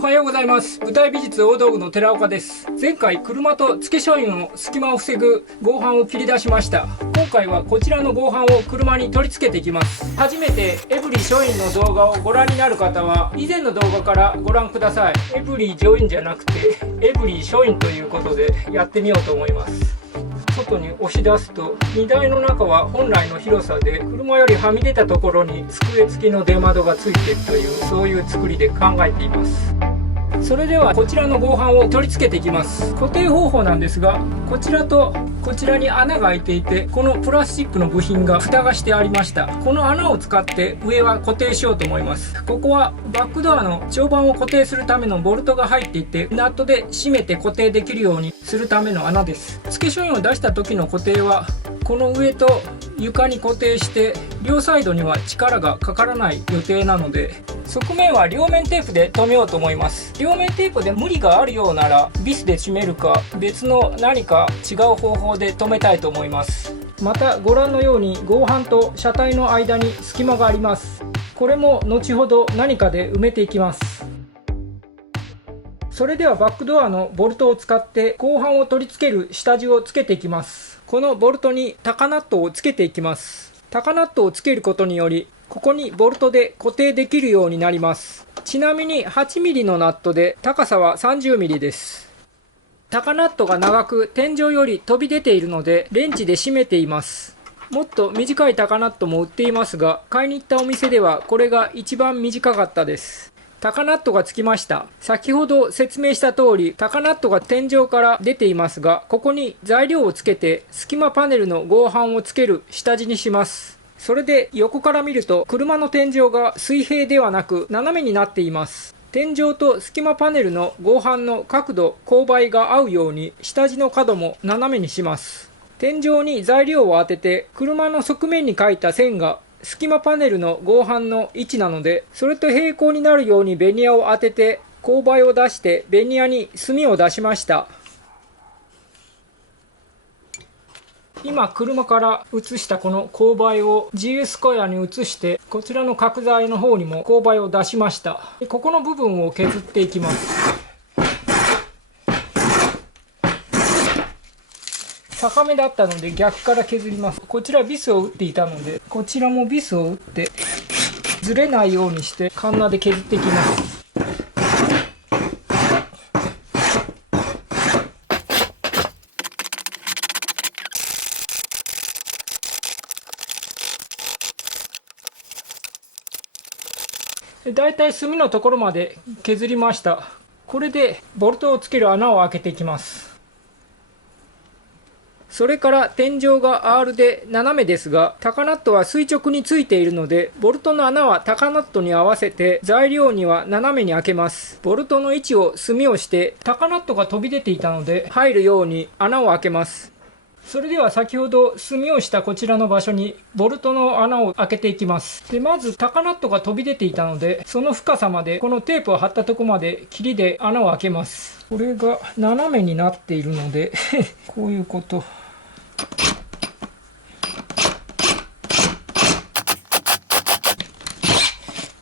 おはようございます。舞台美術大道具の寺岡です。前回車と付け所有の隙間を防ぐ合板を切り出しました。今回はこちらの合板を車に取り付けていきます。初めてエブリー書院の動画をご覧になる方は以前の動画からご覧ください。エブリー上院じゃなくてエブリー書院ということでやってみようと思います。外に押し出すと荷台の中は本来の広さで、車よりはみ出たところに机付きの出窓がついているという、そういう作りで考えています。それではこちらの合板を取り付けていきます。固定方法なんですが、こちらとこちらに穴が開いていて、このプラスチックの部品が蓋がしてありました。この穴を使って上は固定しようと思います。ここはバックドアの長板を固定するためのボルトが入っていて、ナットで締めて固定できるようにするための穴です。付け所有を出した時の固定はこの上と床に固定して、両サイドには力がかからない予定なので、側面は両面テープで留めようと思います。両面テープで無理があるようならビスで締めるか、別の何か違う方法で留めたいと思います。またご覧のように合板と車体の間に隙間があります。これも後ほど何かで埋めていきます。それではバックドアのボルトを使って合板を取り付ける下地をつけていきます。このボルトに高ナットをつけていきます。高ナットをつけることにより、ここにボルトで固定できるようになります。ちなみに 8mm のナットで高さは 30mm です。高ナットが長く天井より飛び出ているのでレンチで締めています。もっと短い高ナットも売っていますが、買いに行ったお店ではこれが一番短かったです。高ナットがつきました。先ほど説明した通り、高ナットが天井から出ていますが、ここに材料をつけて隙間パネルの合板をつける下地にします。それで横から見ると車の天井が水平ではなく斜めになっています。天井と隙間パネルの合板の角度、勾配が合うように下地の角も斜めにします。天井に材料を当てて、車の側面に描いた線が隙間パネルの合板の位置なので、それと平行になるようにベニヤを当てて勾配を出してベニヤに墨を出しました。今車から移したこの勾配を GS スクエアに移して、こちらの角材の方にも勾配を出しました。ここの部分を削っていきます。高めだったので逆から削ります。こちらビスを打っていたので、こちらもビスを打ってずれないようにしてカンナで削っていきます。だいたい隅のところまで削りました。これでボルトをつける穴を開けていきます。それから天井が R で斜めですが、高ナットは垂直についているので、ボルトの穴は高ナットに合わせて材料には斜めに開けます。ボルトの位置を墨をして、高ナットが飛び出ていたので入るように穴を開けます。それでは先ほど墨をしたこちらの場所にボルトの穴を開けていきます。で、まず高ナットが飛び出ていたので、その深さまでこのテープを貼ったとこまで切りで穴を開けます。これが斜めになっているのでこういうこと。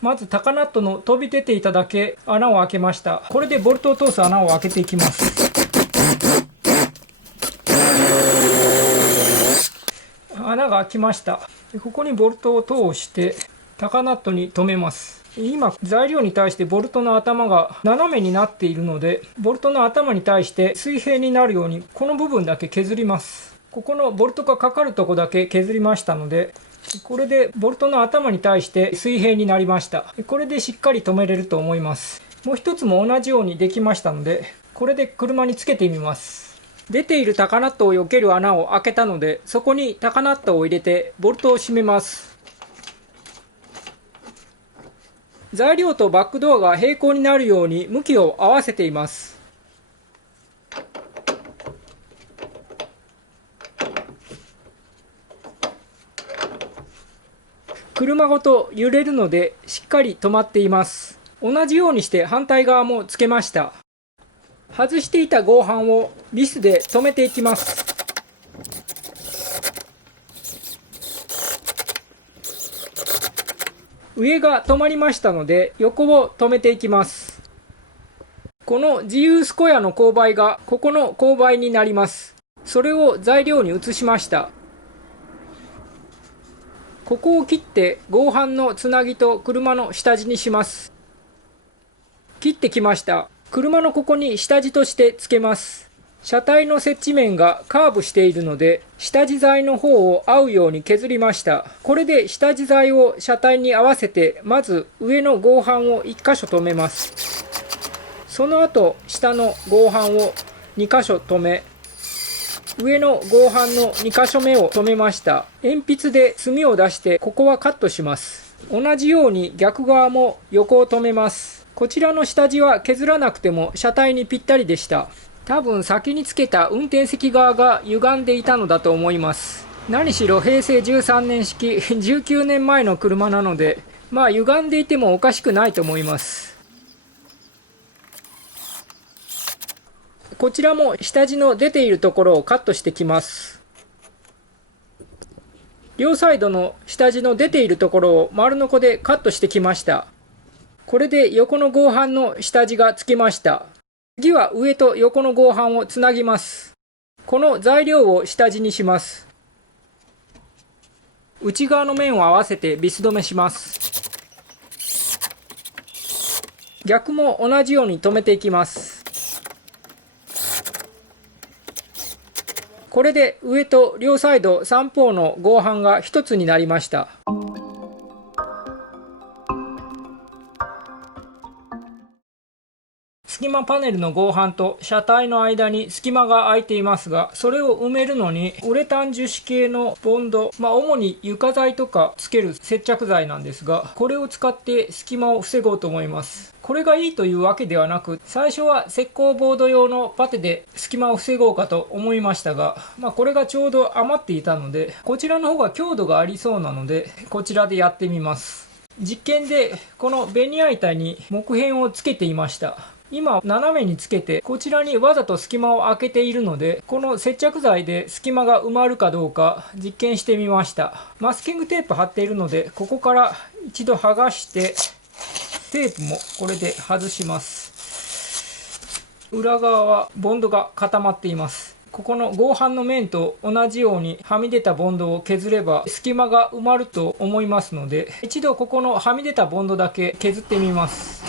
まず高ナットの飛び出ていただけ穴を開けました。これでボルトを通す穴を開けていきます。穴が開きました。ここにボルトを通して高ナットに留めます。今材料に対してボルトの頭が斜めになっているので、ボルトの頭に対して水平になるようにこの部分だけ削ります。ここのボルトがかかるとこだけ削りましたので、これでボルトの頭に対して水平になりました。これでしっかり留めれると思います。もう一つも同じようにできましたので、これで車につけてみます。出ている高ナットを避ける穴を開けたので、そこに高ナットを入れてボルトを締めます。材料とバックドアが平行になるように向きを合わせています。車ごと揺れるのでしっかり止まっています。同じようにして反対側もつけました。外していた合板をビスで留めていきます。上が止まりましたので横を留めていきます。この自由スコヤの勾配がここの勾配になります。それを材料に移しました。ここを切って合板のつなぎと車の下地にします。切ってきました。車のここに下地としてつけます。車体の接地面がカーブしているので、下地材の方を合うように削りました。これで下地材を車体に合わせて、まず上の合板を1箇所留めます。その後、下の合板を2箇所留め、上の合板の2箇所目を留めました。鉛筆で墨を出してここはカットします。同じように逆側も横を留めます。こちらの下地は削らなくても車体にぴったりでした。多分先につけた運転席側が歪んでいたのだと思います。何しろ平成13年式19年前の車なので、まあ歪んでいてもおかしくないと思います。こちらも下地の出ているところをカットしてきます。両サイドの下地の出ているところを丸ノコでカットしてきました。これで横の合板の下地がつきました。次は上と横の合板をつなぎます。この材料を下地にします。内側の面を合わせてビス止めします。逆も同じように留めていきます。これで上と両サイド三方の合板が一つになりました。隙間パネルの合板と車体の間に隙間が空いていますが、それを埋めるのにウレタン樹脂系のボンド、主に床材とかつける接着剤なんですが、これを使って隙間を防ごうと思います。これがいいというわけではなく、最初は石膏ボード用のパテで隙間を防ごうかと思いましたが、これがちょうど余っていたので、こちらの方が強度がありそうなので、こちらでやってみます。実験でこのベニヤ板に木片をつけていました。今斜めにつけてこちらにわざと隙間を空けているので、この接着剤で隙間が埋まるかどうか実験してみました。マスキングテープ貼っているので、ここから一度剥がしてテープもこれで外します。裏側はボンドが固まっています。ここの合板の面と同じようにはみ出たボンドを削れば隙間が埋まると思いますので、一度ここのはみ出たボンドだけ削ってみます。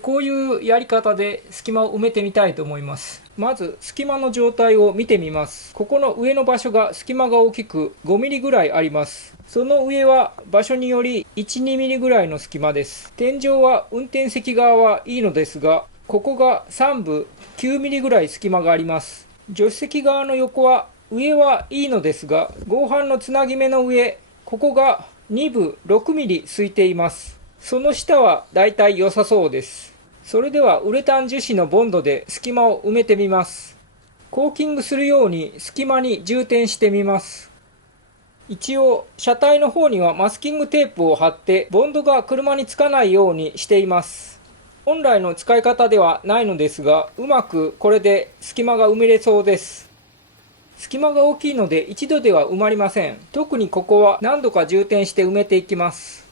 こういうやり方で隙間を埋めてみたいと思います。まず隙間の状態を見てみます。ここの上の場所が隙間が大きく5ミリぐらいあります。その上は場所により 1,2 ミリぐらいの隙間です。天井は運転席側はいいのですが、ここが3部9ミリぐらい隙間があります。助手席側の横は上はいいのですが、合板のつなぎ目の上、ここが2部6ミリ空いています。その下はだいたい良さそうです。それではウレタン樹脂のボンドで隙間を埋めてみます。コーキングするように隙間に充填してみます。一応車体の方にはマスキングテープを貼ってボンドが車につかないようにしています。本来の使い方ではないのですが、うまくこれで隙間が埋めれそうです。隙間が大きいので一度では埋まりません。特にここは何度か充填して埋めていきます。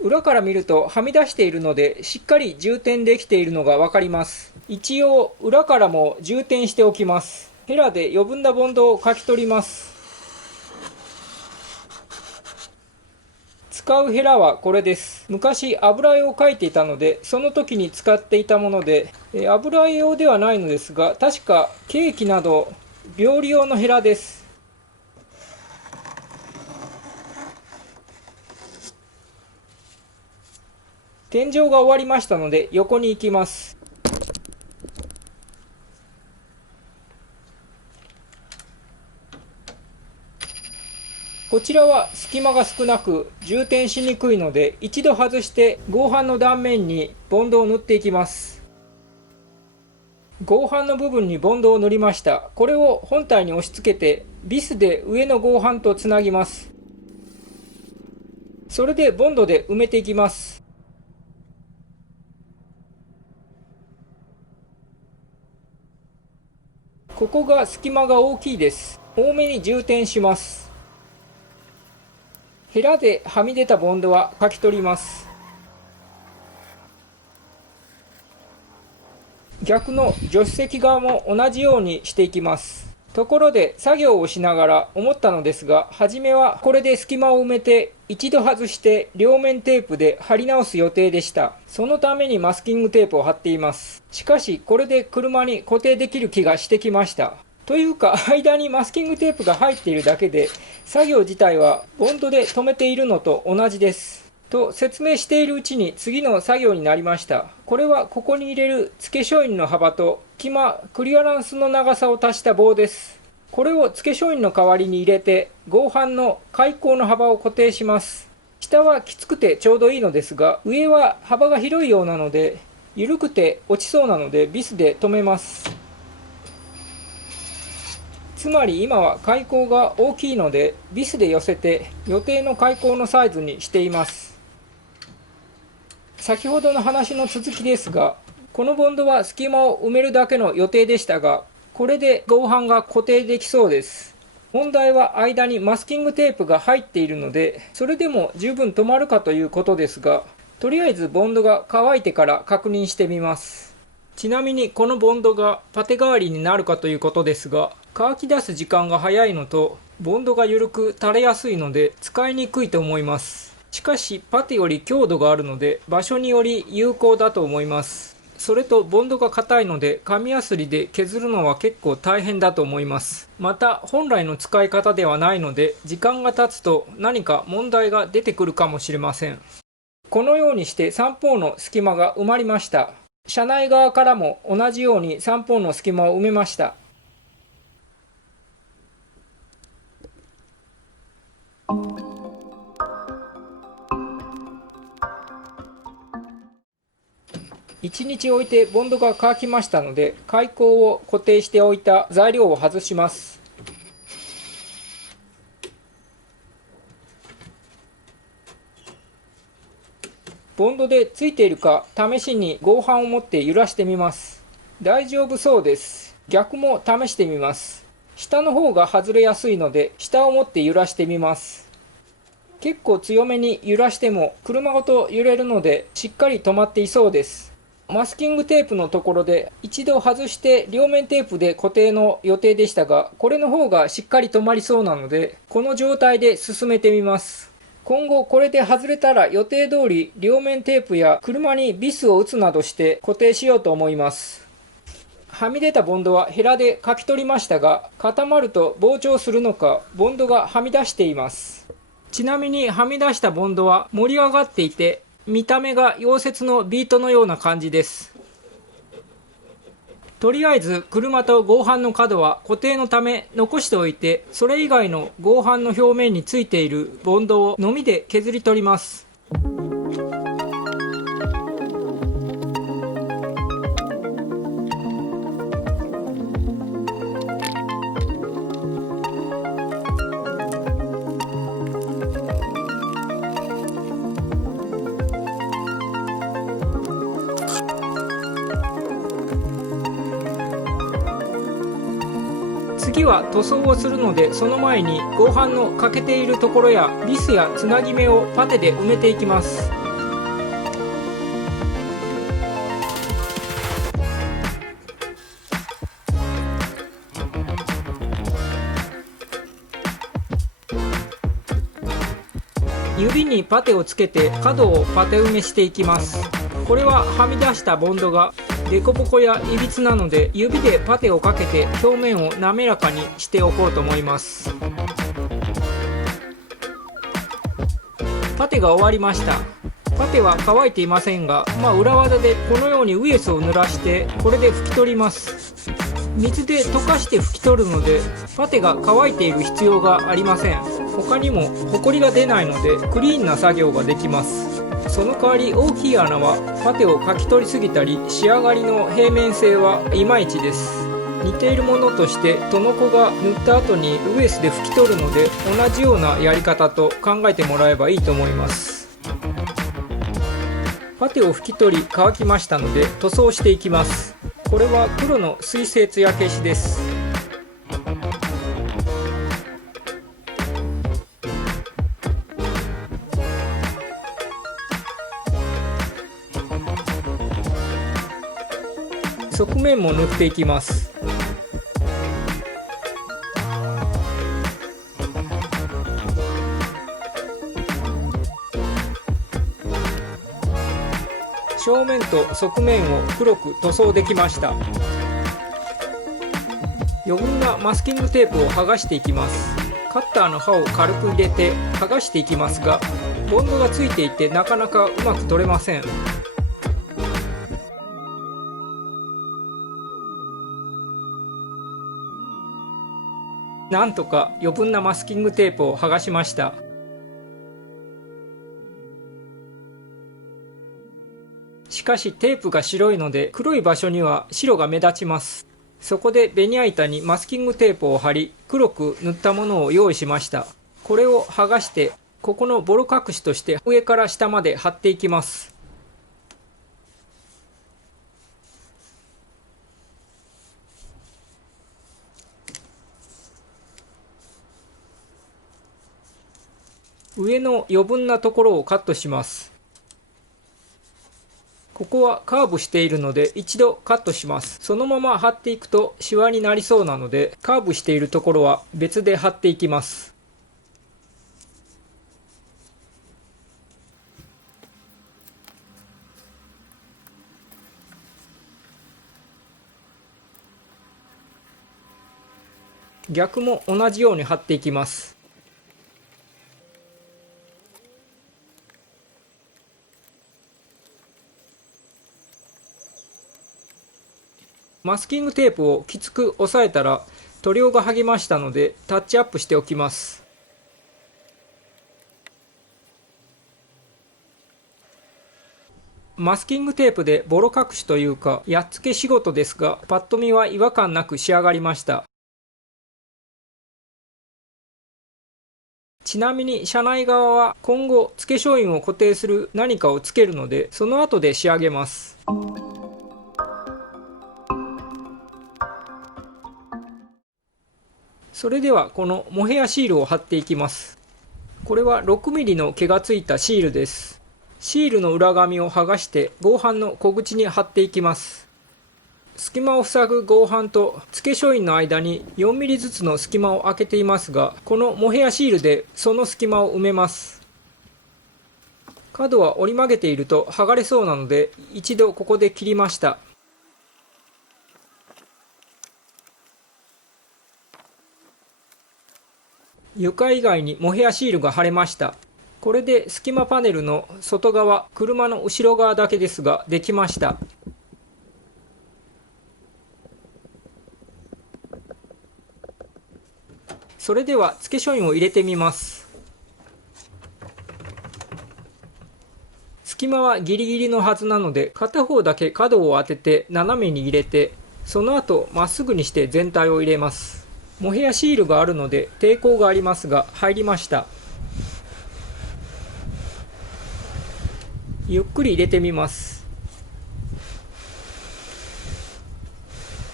裏から見るとはみ出しているので、しっかり充填できているのがわかります。一応裏からも充填しておきます。ヘラで余分なボンドをかき取ります。使うヘラはこれです。昔油絵を描いていたので、その時に使っていたもので、油絵用ではないのですが、確かケーキなど料理用のヘラです。天井が終わりましたので横に行きます。こちらは隙間が少なく充填しにくいので、一度外して合板の断面にボンドを塗っていきます。合板の部分にボンドを塗りました。これを本体に押し付けてビスで上の合板とつなぎます。それでボンドで埋めていきます。ここが隙間が大きいです。多めに充填します。ヘラではみ出たボンドはかき取ります。逆の助手席側も同じようにしていきます。ところで作業をしながら思ったのですが、初めはこれで隙間を埋めて一度外して両面テープで貼り直す予定でした。そのためにマスキングテープを貼っています。しかしこれで車に固定できる気がしてきました。というか、間にマスキングテープが入っているだけで作業自体はボンドで留めているのと同じです。と説明しているうちに次の作業になりました。これはここに入れる付け書院の幅と隙間クリアランスの長さを足した棒です。これを付け書院の代わりに入れて合板の開口の幅を固定します。下はきつくてちょうどいいのですが、上は幅が広いようなので緩くて落ちそうなのでビスで留めます。つまり今は開口が大きいのでビスで寄せて予定の開口のサイズにしています。先ほどの話の続きですが、このボンドは隙間を埋めるだけの予定でしたが、これで合板が固定できそうです。問題は間にマスキングテープが入っているので、それでも十分止まるかということですが、とりあえずボンドが乾いてから確認してみます。ちなみにこのボンドがパテ代わりになるかということですが、乾き出す時間が早いのとボンドが緩く垂れやすいので使いにくいと思います。しかしパテより強度があるので場所により有効だと思います。それとボンドが硬いので紙やすりで削るのは結構大変だと思います。また本来の使い方ではないので時間が経つと何か問題が出てくるかもしれません。このようにして三方の隙間が埋まりました。車内側からも同じように三方の隙間を埋めました。1日置いてボンドが乾きましたので、開口を固定しておいた材料を外します。ボンドでついているか試しに合板を持って揺らしてみます。大丈夫そうです。逆も試してみます。下の方が外れやすいので下を持って揺らしてみます。結構強めに揺らしても車ごと揺れるのでしっかり止まっていそうです。マスキングテープのところで一度外して両面テープで固定の予定でしたが、これの方がしっかり止まりそうなのでこの状態で進めてみます。今後これで外れたら予定通り両面テープや車にビスを打つなどして固定しようと思います。はみ出たボンドはヘラでかき取りましたが、固まると膨張するのかボンドがはみ出しています。ちなみにはみ出したボンドは盛り上がっていて、見た目が溶接のビートのような感じです。とりあえず車と合板の角は固定のため残しておいて、それ以外の合板の表面についているボンドをのみで削り取ります。次は塗装をするので、その前に合板の欠けているところやビスやつなぎ目をパテで埋めていきます。指にパテをつけて角をパテ埋めしていきます。これははみ出したボンドがデコボコやいびつなので、指でパテをかけて表面を滑らかにしておこうと思います。パテが終わりました。パテは乾いていませんが、裏技でこのようにウエスを濡らしてこれで拭き取ります。水で溶かして拭き取るのでパテが乾いている必要がありません。他にもホコリが出ないのでクリーンな作業ができます。その代わり大きい穴はパテをかき取りすぎたり、仕上がりの平面性はいまいちです。似ているものとしてトノコが塗った後にウエスで拭き取るので、同じようなやり方と考えてもらえばいいと思います。パテを拭き取り乾きましたので塗装していきます。これは黒の水性艶消しです。側面も塗っていきます。正面と側面を黒く塗装できました。余分なマスキングテープを剥がしていきます。カッターの刃を軽く入れて剥がしていきますが、ボンドがついていてなかなかうまく取れません。なんとか余分なマスキングテープを剥がしました。しかしテープが白いので黒い場所には白が目立ちます。そこでベニヤ板にマスキングテープを貼り、黒く塗ったものを用意しました。これを剥がしてここのボロ隠しとして上から下まで貼っていきます。上の余分なところをカットします。ここはカーブしているので一度カットします。そのまま貼っていくとシワになりそうなので、カーブしているところは別で貼っていきます。逆も同じように貼っていきます。マスキングテープをきつく押さえたら塗料が剥げましたのでタッチアップしておきます。マスキングテープでボロ隠しというかやっつけ仕事ですが、パッと見は違和感なく仕上がりました。ちなみに車内側は今後付け書印を固定する何かをつけるので、その後で仕上げます。それではこのモヘアシールを貼っていきます。これは 6mm の毛がついたシールです。シールの裏紙を剥がして合板の小口に貼っていきます。隙間を塞ぐ合板と付け書印の間に 4mm ずつの隙間を空けていますが、このモヘアシールでその隙間を埋めます。角は折り曲げていると剥がれそうなので一度ここで切りました。床以外にモヘアシールが貼れました。これで隙間パネルの外側、車の後ろ側だけですができました。それでは付け書印を入れてみます。隙間はギリギリのはずなので片方だけ角を当てて斜めに入れて、その後まっすぐにして全体を入れます。モヘアシールがあるので抵抗がありますが入りました。ゆっくり入れてみます。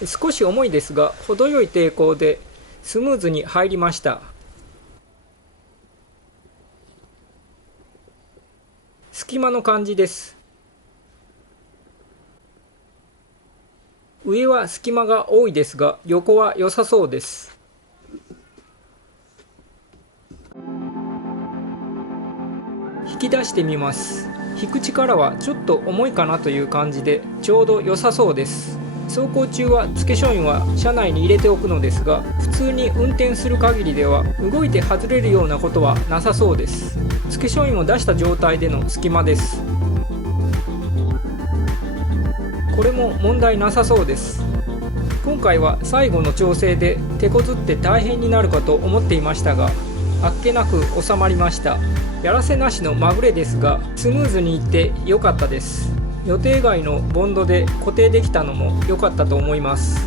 少し重いですが程よい抵抗でスムーズに入りました。隙間の感じです。上は隙間が多いですが横は良さそうです。引き出してみます。引く力はちょっと重いかなという感じでちょうど良さそうです。走行中は付け書印は車内に入れておくのですが、普通に運転する限りでは動いて外れるようなことはなさそうです。付け書印を出した状態での隙間です。これも問題なさそうです。今回は最後の調整で手こずって大変になるかと思っていましたが、あっけなく収まりました。やらせなしのまぐれですがスムーズにいって良かったです。予定外のボンドで固定できたのも良かったと思います。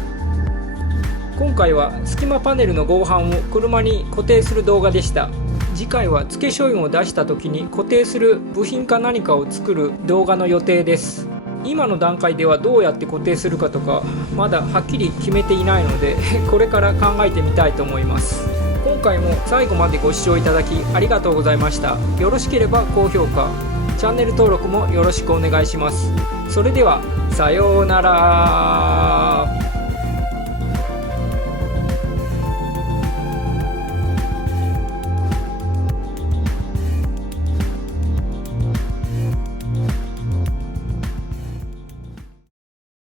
今回は隙間パネルの合板を車に固定する動画でした。次回は付け書印を出した時に固定する部品か何かを作る動画の予定です。今の段階ではどうやって固定するかとかまだはっきり決めていないのでこれから考えてみたいと思います。今回も最後までご視聴いただきありがとうございました。よろしければ高評価、チャンネル登録もよろしくお願いします。それではさようなら。